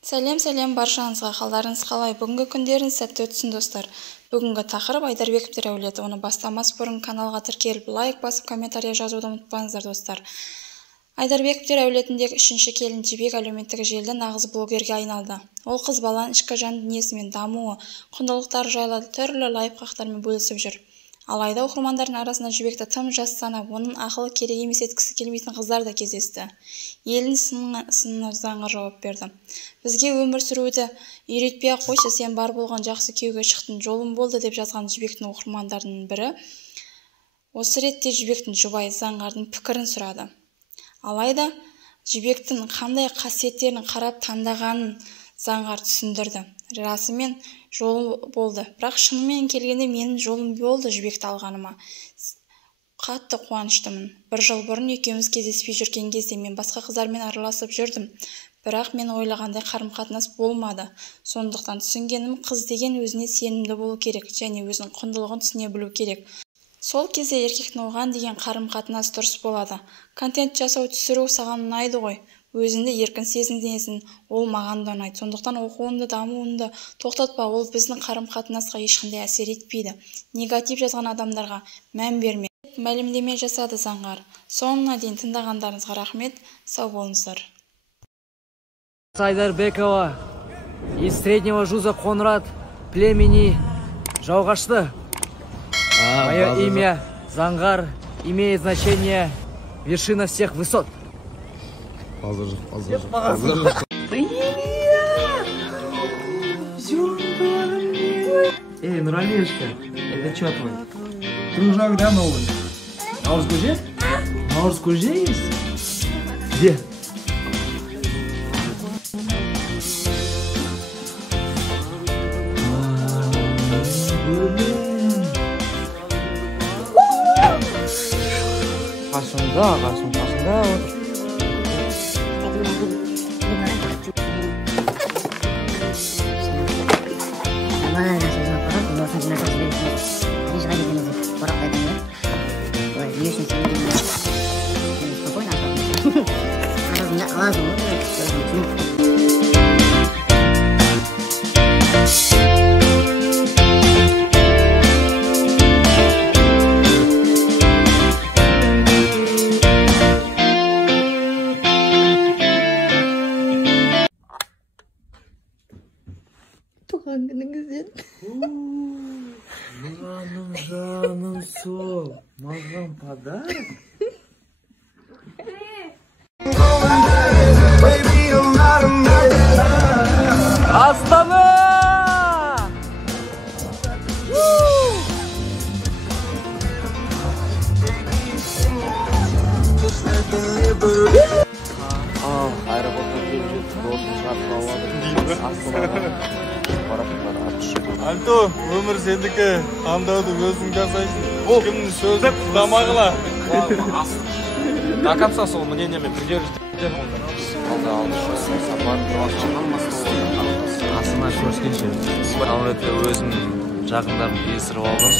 Сәлем баршаңызға, қалдарыңыз қалай? Бүгінгі күндеріңіз сәтті өтсін достар. Бүгінгі тақырып Айдарбековтер әулеті. Оны бастамас бұрын каналға тіркеліп, лайк басып, комментария жазуды ұмытпаңыздар достар. Айдарбековтер әулетіндегі үшінші келін Жібек әлеуметтік желіде нағыз блогерге айналды. Ол қыз баланың ішкі жан дүниесімен дамуы, құндылықтары жайлы түрлі лайфхактармен бөлісіп жүр. Алайда оқырмандардың арасында Жібекті тым жас санап, оның ақылы керек емес еткісі келмейтін қыздар да кездесті. Елін сынына заңға жауап берді. Бізге өмір сүруді үйретпей қойшы, сен бар болған жақсы күйеуге шықтың, жолым болды деп жазған Жібектің оқырмандарының бірі. Осы ретте Жібектің жұбайы Заңғардың пікірін сұрады. Алайда Жібектің қандай қасиеттерін қарап таңдағанын Заңғар түсіндірді. Расымен жолы болды, бірақ шынымен келгенде менің жолым болды Жібекті алғаныма. Қатты қуаныштымын. Бір жыл бұрын екеуміз кездеспей жүрген кезде мен басқа қыздармен араласып жүрдім. Бірақ мен ойлағандай қарым-қатынас болмады. Сондықтан түсінгенім, қыз деген өзіне сенімді болу керек және өзінің құндылығын түсіне білу керек. Сол кезде еркектің оған деген қарым-қатынас дұрыс болады. Контент жасау, түсіру саған ұнайды ғой. Өзіңді еркін сезінесің, ол маған да ұнайды. Сондықтан оқуыңды, дамуыңды тоқтатпа, ол біздің қарым-қатынасқа ешқандай әсер етпейді. Негатив жазған адамдарға мән берме. Мәлімдеме жасады Заңғар. Соңына дейін тыңдағандарыңызға рахмет, сау болыңыздар. Айдарбекова из среднего жуза Конрад племени Жауғашты. Мое имя Заңғар имеет значение вершина всех высот. Привет! Эй, Нуралешка, это что твой? Дружок, да, новый? На Орскуже? На Орскуже есть? Где? Қасында отыр. Туған күніңізден. Жаным сол, маған подарок? Астана! Аэропортқа келіп жетіп, досын шартып алады. Астанаға баратындар атышып. Альто, өмір сендікі, таңдауды өзің жасайсың. Кімнің сөзі дамағыла. До конца сол мнениямен придерживайтесь. Астана көріскенше. Алматы өзім жақындарын кездіріп алдым.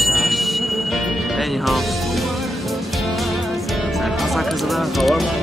Сен қаса қызыдан қалар ма?